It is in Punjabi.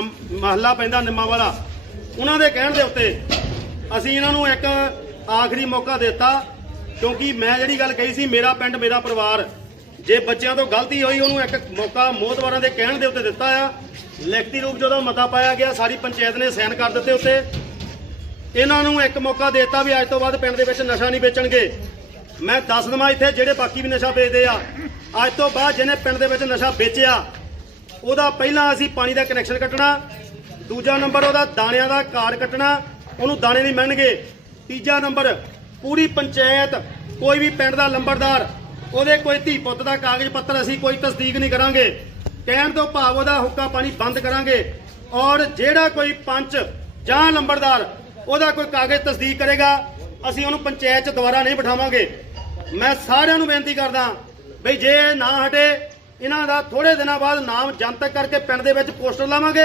ਮਹੱਲਾ ਪੈਂਦਾ ਨਿੰਮਾ ਵਾਲਾ ਉਹਨਾਂ ਦੇ ਕਹਿਣ ਦੇ ਉੱਤੇ ਅਸੀਂ ਇਹਨਾਂ ਨੂੰ ਇੱਕ ਆਖਰੀ ਮੌਕਾ ਦਿੱਤਾ, ਕਿਉਂਕਿ ਮੈਂ ਜਿਹੜੀ ਗੱਲ ਕਹੀ ਸੀ, ਮੇਰਾ ਪਿੰਡ, ਮੇਰਾ ਪਰਿਵਾਰ, ਜੇ ਬੱਚਿਆਂ ਤੋਂ ਗਲਤੀ ਹੋਈ, ਉਹਨੂੰ ਇੱਕ ਮੌਕਾ ਮੋਹਤਵਾਰਾਂ ਦੇ ਕਹਿਣ ਦੇ ਉੱਤੇ ਦਿੱਤਾ ਆ। ਲਿਖਤੀ ਰੂਪ ਜਦੋਂ ਮਤਾ ਪਾਇਆ ਗਿਆ, ਸਾਰੀ ਪੰਚਾਇਤ ਨੇ ਸਾਈਨ ਕਰ ਦਿੱਤੇ ਉੱਤੇ। ਇਹਨਾਂ ਨੂੰ ਇੱਕ ਮੌਕਾ ਦਿੱਤਾ ਵੀ ਅੱਜ ਤੋਂ ਬਾਅਦ ਪਿੰਡ ਦੇ ਵਿੱਚ ਨਸ਼ਾ ਨਹੀਂ ਵੇਚਣਗੇ। ਮੈਂ ਦੱਸ ਦਵਾਂ ਇੱਥੇ ਜਿਹੜੇ ਬਾਕੀ ਵੀ ਨਸ਼ਾ ਵੇਚਦੇ ਆ। ਅੱਜ ਤੋਂ ਬਾਅਦ ਜਿਹਨੇ ਪਿੰਡ ਦੇ ਵਿੱਚ ਨਸ਼ਾ ਵੇਚਿਆ ਉਹਦਾ ਪਹਿਲਾਂ ਅਸੀਂ ਪਾਣੀ ਦਾ ਕਨੈਕਸ਼ਨ ਕੱਟਣਾ, ਦੂਜਾ ਨੰਬਰ ਉਹਦਾ ਦਾਣਿਆਂ ਦਾ ਕਾਰਡ ਕੱਟਣਾ, ਉਹਨੂੰ ਦਾਣੇ ਨਹੀਂ ਮਿਲਣਗੇ ਤੀਜਾ ਨੰਬਰ ਪੂਰੀ ਪੰਚਾਇਤ, ਕੋਈ ਵੀ ਪਿੰਡ ਦਾ ਲੰਬੜਦਾਰ, ਉਹਦੇ ਕੋਈ ਧੀ ਪੁੱਤ ਦਾ ਕਾਗਜ਼ ਪੱਤਰ ਅਸੀਂ ਕੋਈ ਤਸਦੀਕ ਨਹੀਂ ਕਰਾਂਗੇ। ਕਹਿਣ ਤੋਂ ਭਾਵ ਉਹਦਾ ਹੁੱਕਾ ਪਾਣੀ ਬੰਦ ਕਰਾਂਗੇ ਔਰ ਜਿਹੜਾ ਕੋਈ ਪੰਚ ਜਾਂ ਲੰਬੜਦਾਰ ਉਹਦਾ ਕੋਈ ਕਾਗਜ਼ ਤਸਦੀਕ ਕਰੇਗਾ, ਅਸੀਂ ਉਹਨੂੰ ਪੰਚਾਇਤ ਚ ਦੁਬਾਰਾ ਨਹੀਂ ਬਿਠਾਵਾਂਗੇ। ਮੈਂ ਸਾਰਿਆਂ ਨੂੰ ਬੇਨਤੀ ਕਰਦਾ, ਬਈ ਜੇ ਇਹ ਨਾ ਹਟੇ ਇਹਨਾਂ ਦਾ ਥੋੜੇ ਦਿਨਾਂ ਬਾਅਦ ਨਾਮ ਜਨਤਕ ਕਰਕੇ ਪਿੰਡ ਦੇ ਵਿੱਚ ਪੋਸਟਰ ਲਾਵਾਂਗੇ।